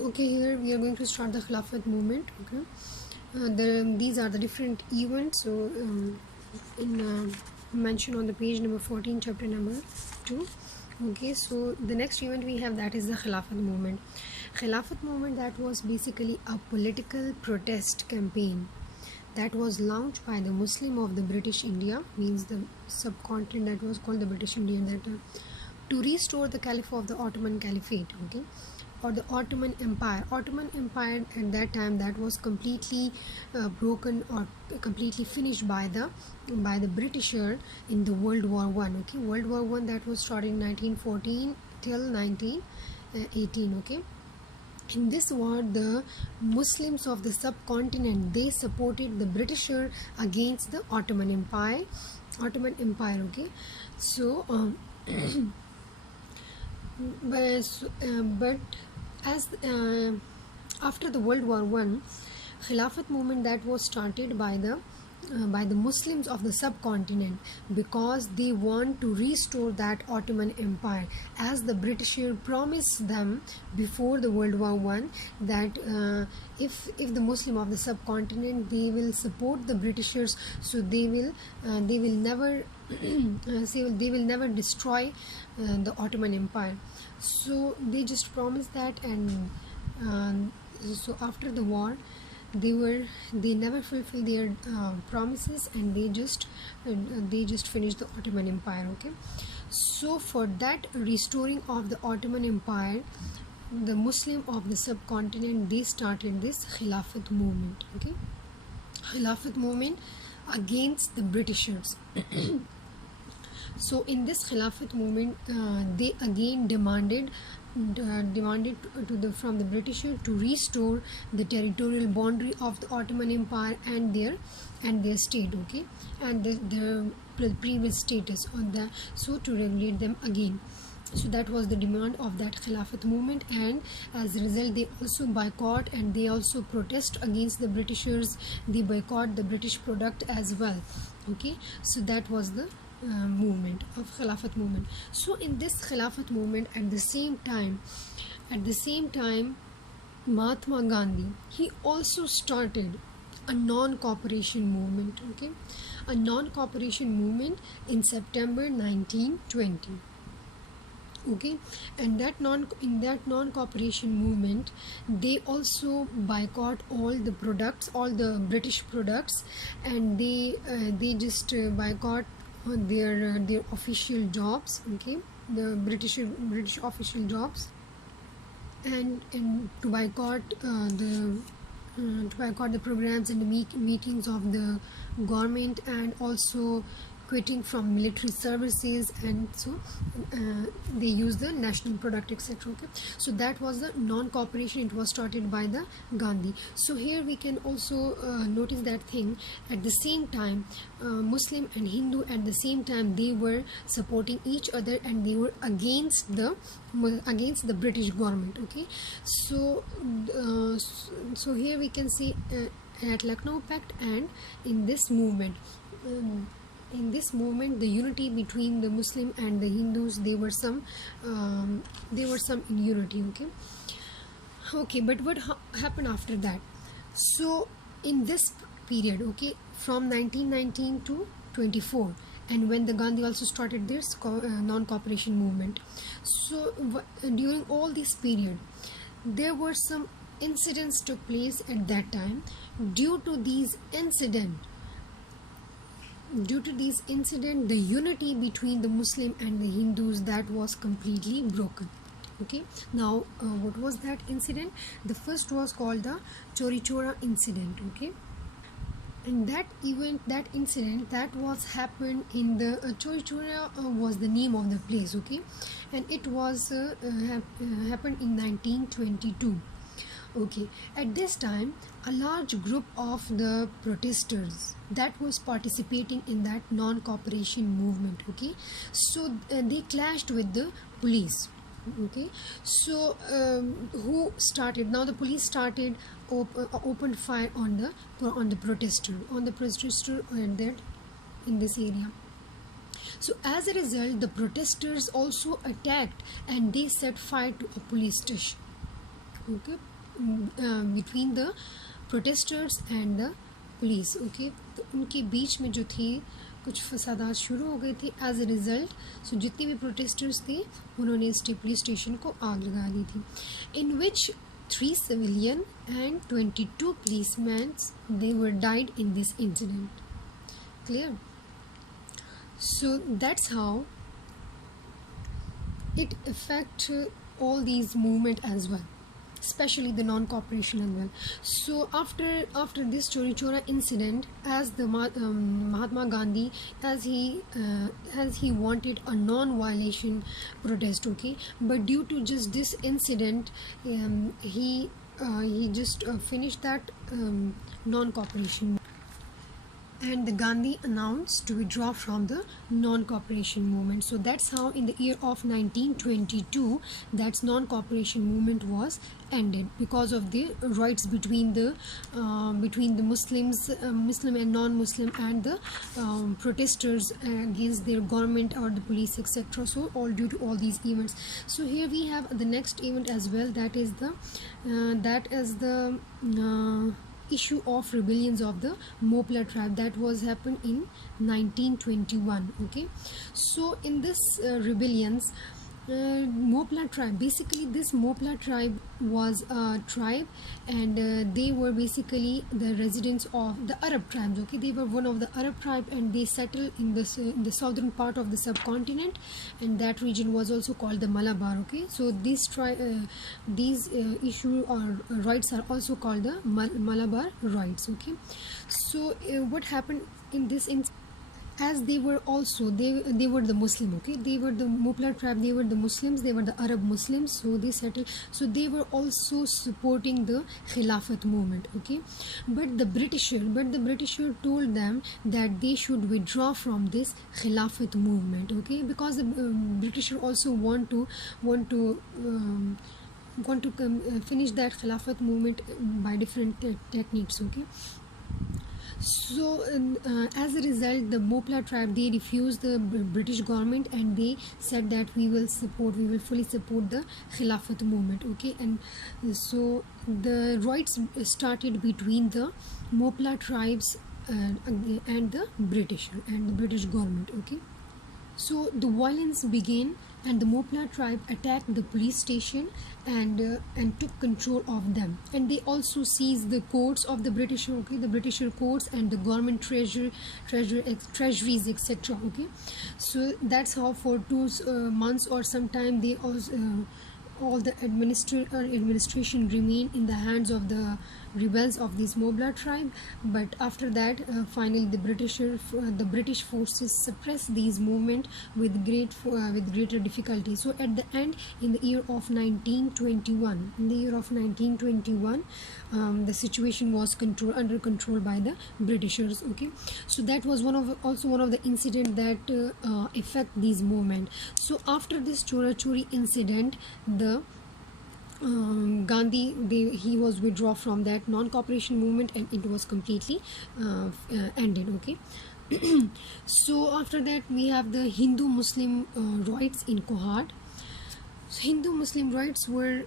Okay, here we are going to start the Khilafat movement. Okay, these are the different events. So, in mention on the page number 14, chapter number 2. Okay, so the next event we have, that is the Khilafat movement. Khilafat movement, that was basically a political protest campaign that was launched by the Muslim of the British India, means the subcontinent that was called the British India at that time, to restore the Caliph of the Ottoman Caliphate. Okay, or the Ottoman Empire. Ottoman Empire at that time, that was completely broken or completely finished by the Britisher in the World War One. Okay, World War One, that was started in 1914 till 1918. Okay, in this war, the Muslims of the subcontinent, they supported the Britisher against the Ottoman Empire. Okay, so but as after the World War One, Khilafat movement, that was started by the Muslims of the subcontinent, because they want to restore that Ottoman Empire, as the Britisher promised them before the World War One that if the Muslim of the subcontinent, they will support the Britishers, so they will never they will never destroy the Ottoman Empire. So they just promised that, and so after the war, they never fulfilled their promises, and they just finished the Ottoman Empire. Okay, so for that restoring of the Ottoman Empire, the Muslim of the subcontinent, they started this Khilafat movement. Okay, Khilafat movement against the Britishers. So in this Khilafat movement, they again demanded from the Britisher to restore the territorial boundary of the Ottoman Empire and their state. Okay, and their previous status on the, so to regulate them again. So that was the demand of that Khilafat movement, and as a result, they also boycott and they also protest against the Britishers. They boycott the British product as well. Okay, so that was the movement of Khilafat movement. So in this Khilafat movement, at the same time, Mahatma Gandhi, he also started a non-cooperation movement. Okay, a non-cooperation movement in September 1920. Okay, and in that non-cooperation movement, they also boycott all the British products, and they just boycott their official jobs. Okay, the British official jobs, and to boycott the programs and the meetings of the government, and also quitting from military services, and so they use the national product, etc. Okay, so that was the non-cooperation. It was started by the Gandhi. So here we can also notice that thing. At the same time, Muslim and Hindu, at the same time, they were supporting each other, and they were against the British government. Okay, so here we can see at Lucknow Pact, and in this movement. The unity between the Muslim and the Hindus, they were some in unity. Okay, but what happened after that? So in this period, okay, from 1919 to 24, and when the Gandhi also started this non-cooperation movement, so during all this period, there were some incidents took place at that time. Due to these incidents, the unity between the Muslim and the Hindus, that was completely broken. Okay, now what was that incident? The first was called the Chori Chora incident. Okay, and that incident, that was happened in the Chori Chora was the name of the place. Okay, and it was happened in 1922. Okay, at this time, a large group of the protesters that was participating in that non-cooperation movement. Okay, so they clashed with the police. Okay, so who started? Now the police started opened fire on the protester in this area. So as a result, the protesters also attacked, and they set fire to a police station. okay, between the protesters and the police, okay, तो उनके बीच में जो थी कुछ फसादात शुरू हो गए थे. एज ए रिज़ल्ट सो जितने भी प्रोटेस्टर्स थे उन्होंने इस पुलिस स्टेशन को आग लगा दी थी. इन विच 3 civilian and 22 policemen they were died in this incident. Clear? So that's how it affect all these movement as well, especially the non-cooperation as well. So after this Chori Chora incident, as the Mahatma Gandhi, as he wanted a non-violation protest, okay, but due to just this incident, he just finished that non-cooperation, and the Gandhi announced to withdraw from the non-cooperation movement. So that's how in the year of 1922 that non-cooperation movement was ended, because of the rights between the Muslims, Muslim and non-Muslim, and the protesters against their government or the police, etc. So all due to all these events. So here we have the next event as well, that is the issue of rebellions of the Mopla tribe that was happened in 1921. Okay, so in this rebellions, Mopla tribe, basically this Mopla tribe was a tribe, and they were basically the residents of the Arab tribes. Okay, they were one of the Arab tribe, and they settled in the southern part of the subcontinent, and that region was also called the Malabar. Okay, so these issue or rights are also called the Malabar rights. Okay, so what happened in this instance, as they were also they were the Muslim, okay, they were the Mopla tribe, they were the Muslims, they were the Arab Muslims, so they settled, so they were also supporting the Khilafat movement. Okay, but the Britisher told them that they should withdraw from this Khilafat movement. Okay, because the Britisher also want to finish that Khilafat movement by different techniques. Okay, so as a result, the Mopla tribe, they refused the British government, and they said that we will fully support the Khilafat movement. Okay, and so the riots started between the Mopla tribes and the British government. Okay, so the violence began, and the Mopla tribe attacked the police station and took control of them, and they also seized the courts of the British. Okay, the British courts and the government treasuries, etc. Okay, so that's how for 2 months or sometime they also all the administration remained in the hands of the rebels of this Mopla tribe. But after that, finally the British forces suppressed these movement with greater difficulty. So at the end, in the year of 1921, the situation was under control by the Britishers. Okay, so that was also one of the incident that affect these movement. So after this Chora Chori incident, the Gandhi, he was withdraw from that non-cooperation movement, and it was completely ended. Okay, so after that we have the Hindu-Muslim riots in Kohad. So Hindu-Muslim riots were,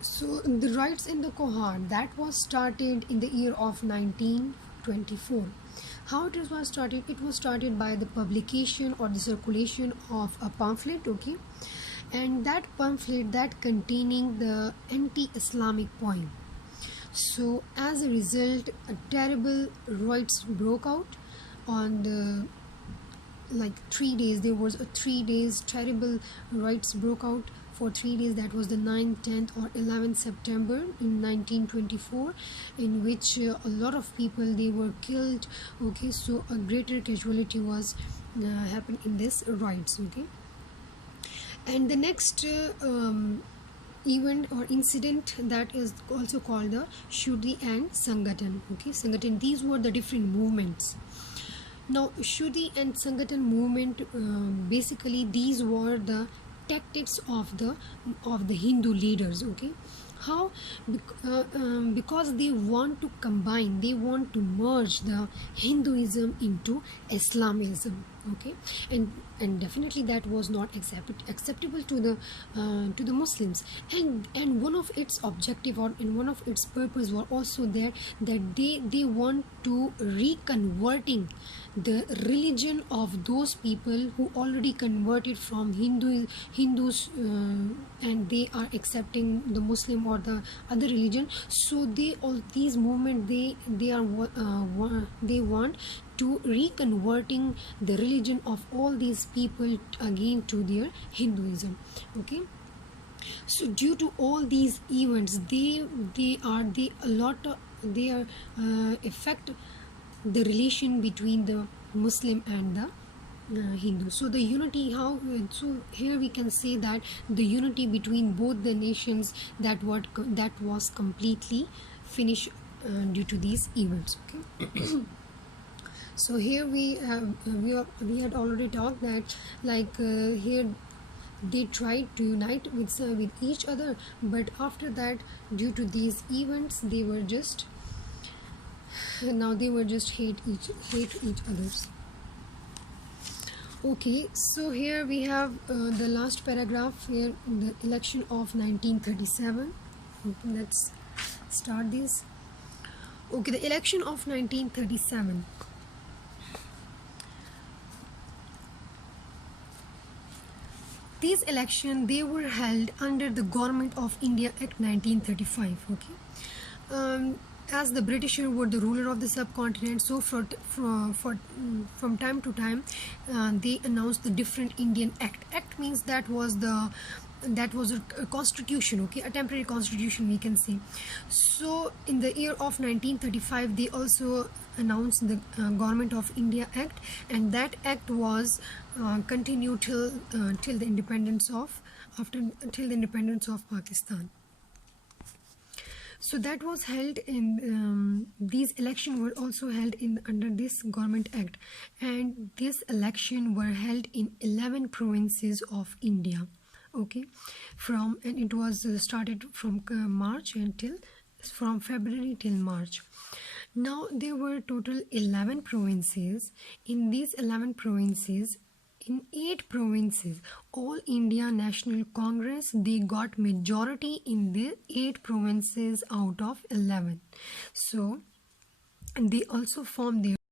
so the riots in the Kohad, that was started in the year of 1924. How it was started? It was started by the publication or the circulation of a pamphlet. Okay, and that pamphlet that containing the anti-Islamic poem. So as a result, a terrible riots broke out on the 3 days. There was a 3 days terrible riots broke out for 3 days. That was the 9th, 10th or 11th September in 1924, in which a lot of people, they were killed. Okay, so a greater casualty was happened in this riots. Okay, and the next event or incident, that is also called the Shuddhi and Sanghatan. Okay, Sanghatan, these were the different movements. Now Shuddhi and Sanghatan movement, basically these were the tactics of the Hindu leaders. Okay, How? Because they want to combine, they want to merge the Hinduism into Islamism. Okay, and definitely that was not acceptable to the Muslims, and one of its objective or in one of its purpose were also there, that they want to reconverting the religion of those people who already converted from Hindus, and they are accepting the Muslim or the other religion. So they all these movement, they want to reconverting the religion of all these people again to their Hinduism. Okay, so due to all these events, they a lot of, they are affect the relation between the Muslim and the Hindu. So the unity, how so here we can say that the unity between both the nations, that was completely finished due to these events. Okay. So here we had already talked that, like, here they tried to unite with each other, but after that, due to these events, they were just hate each others. Okay, so here we have the last paragraph here, the election of 1937. Let's start this. Okay, the election of 1937. These elections, they were held under the Government of India Act 1935. Okay, as the British were the ruler of the subcontinent, so from time to time, they announced the different Indian Act. Act means that was a constitution. Okay, a temporary constitution, we can say. So in the year of 1935, they also announced the Government of India Act, and that act was continued till the independence of Pakistan. So that was held in these elections were also held in under this Government Act, and this election were held in 11 provinces of India. Okay, and it was started from from February till March. Now there were total 11 provinces. In these 11 provinces, in 8 provinces, All India National Congress, they got majority in the 8 provinces out of 11. So, and they also formed their